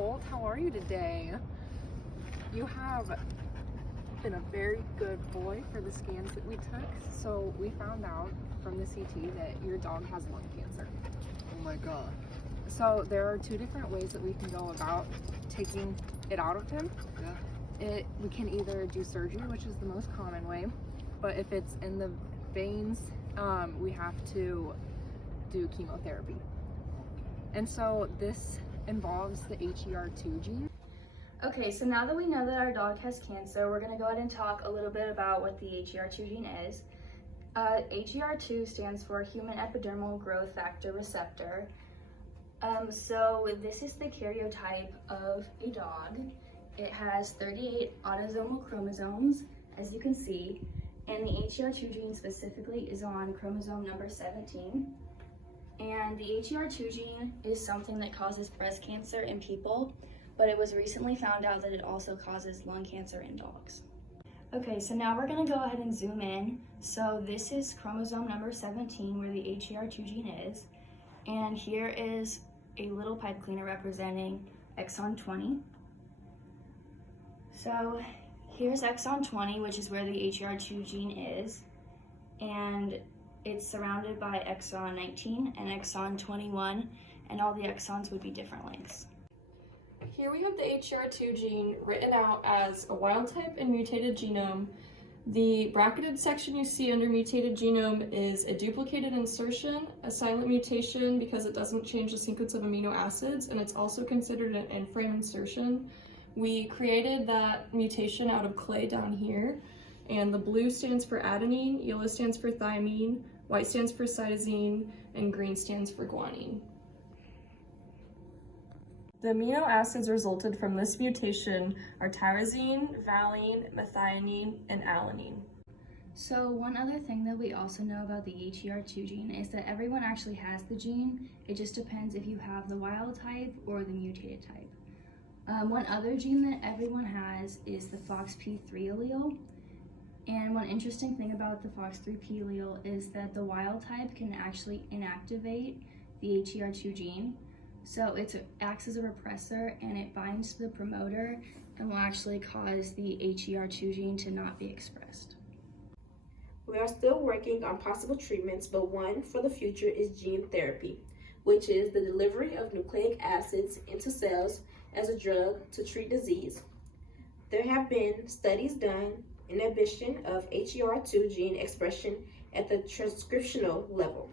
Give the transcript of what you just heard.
Colt. How are you today? You have been a very good boy for the scans that we took. So we found out from the CT that your dog has lung cancer. Oh my God. So there are two different ways that we can go about taking it out of him. Yeah. We can either do surgery, which is the most common way, but if it's in the veins, we have to do chemotherapy. And so this involves the HER2 gene. Okay, so now that we know that our dog has cancer, we're going to go ahead and talk a little bit about what the HER2 gene is. HER2 stands for Human Epidermal Growth Factor Receptor. So this is the karyotype of a dog. It has 38 autosomal chromosomes, as you can see, and the HER2 gene specifically is on chromosome number 17. And the HER2 gene is something that causes breast cancer in people, but it was recently found out that it also causes lung cancer in dogs. Okay, so now we're gonna go ahead and zoom in. So this is chromosome number 17 where the HER2 gene is. And here is a little pipe cleaner representing exon 20. So here's exon 20, which is where the HER2 gene is. And it's surrounded by exon 19 and exon 21, and all the exons would be different lengths. Here we have the HER2 gene written out as a wild type and mutated genome. The bracketed section you see under mutated genome is a duplicated insertion, a silent mutation because it doesn't change the sequence of amino acids, and it's also considered an end-frame insertion. We created that mutation out of clay down here, and the blue stands for adenine, yellow stands for thymine, white stands for cytosine, and green stands for guanine. The amino acids resulted from this mutation are tyrosine, valine, methionine, and alanine. So one other thing that we also know about the HER2 gene is that everyone actually has the gene. It just depends if you have the wild type or the mutated type. One other gene that everyone has is the FOXP3 allele. And one interesting thing about the FOXP3 allele is that the wild type can actually inactivate the HER2 gene. So it acts as a repressor and it binds to the promoter and will actually cause the HER2 gene to not be expressed. We are still working on possible treatments, but one for the future is gene therapy, which is the delivery of nucleic acids into cells as a drug to treat disease. There have been studies done in inhibition of HER2 gene expression at the transcriptional level.